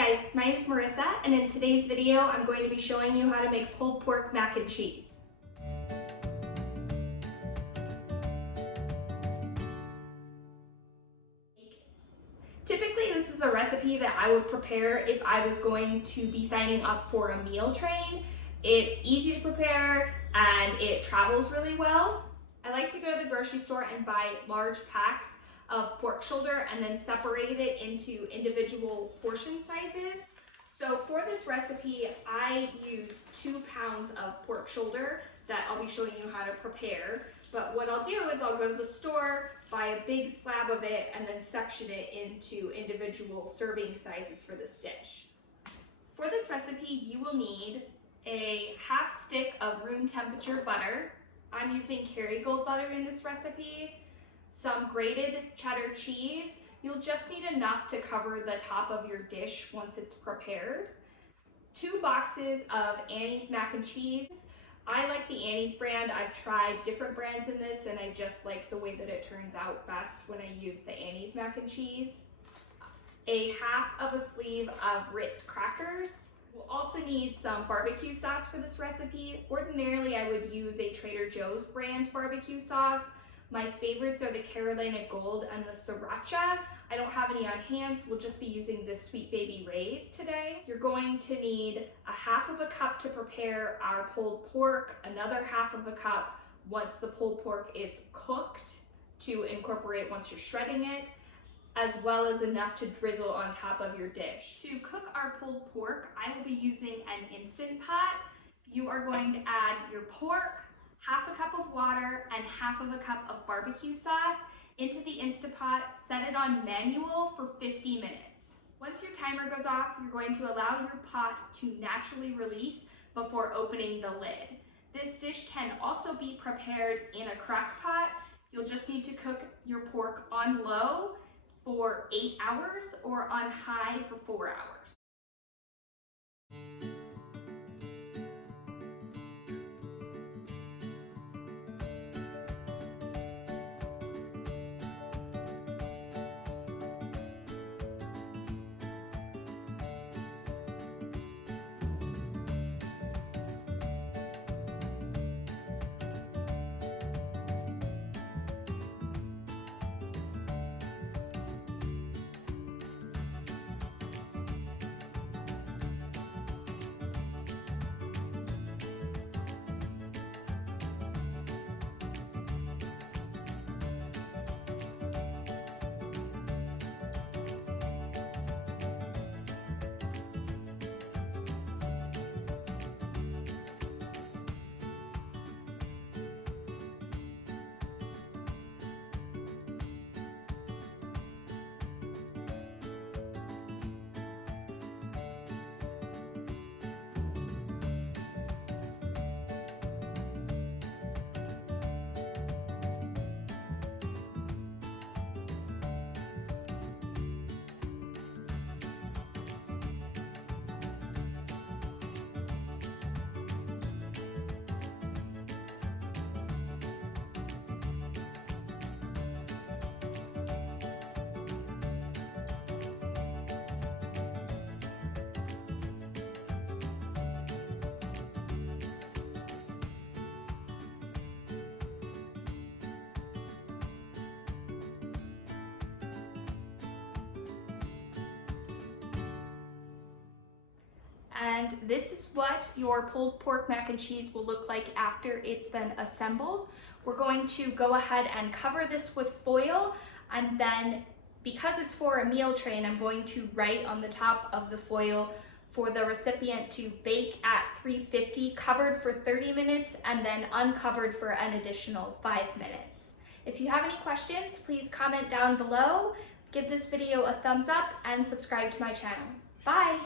Hi guys, my name is Marissa, and in today's video I'm going to be showing you how to make pulled pork mac and cheese. Typically this is a recipe that I would prepare if I was going to be signing up for a meal train. It's easy to prepare and it travels really well. I like to go to the grocery store and buy large packs of pork shoulder and then separate it into individual portion sizes. So for this recipe, I use 2 pounds of pork shoulder that I'll be showing you how to prepare. But what I'll do is I'll go to the store, buy a big slab of it, and then section it into individual serving sizes for this dish. For this recipe, you will need a half stick of room temperature butter. I'm using Kerrygold butter in this recipe. Some grated cheddar cheese. You'll just need enough to cover the top of your dish once it's prepared. 2 boxes of Annie's mac and cheese. I like the Annie's brand. I've tried different brands in this and I just like the way that it turns out best when I use the Annie's mac and cheese. A half of a sleeve of Ritz crackers. We'll also need some barbecue sauce for this recipe. Ordinarily I would use a Trader Joe's brand barbecue sauce. My favorites are the Carolina Gold and the Sriracha. I don't have any on hand, so we'll just be using this Sweet Baby Ray's today. You're going to need a half of a cup to prepare our pulled pork, another half of a cup once the pulled pork is cooked to incorporate once you're shredding it, as well as enough to drizzle on top of your dish. To cook our pulled pork, I will be using an Instant Pot. You are going to add your pork, half a cup of water, and half of a cup of barbecue sauce into the Instant Pot. Set it on manual for 50 minutes. Once your timer goes off, you're going to allow your pot to naturally release before opening the lid. This dish can also be prepared in a crock pot. You'll just need to cook your pork on low for 8 hours or on high for 4 hours. And this is what your pulled pork mac and cheese will look like after it's been assembled. We're going to go ahead and cover this with foil, and then because it's for a meal train, I'm going to write on the top of the foil for the recipient to bake at 350, covered for 30 minutes and then uncovered for an additional 5 minutes. If you have any questions, please comment down below, give this video a thumbs up, and subscribe to my channel. Bye!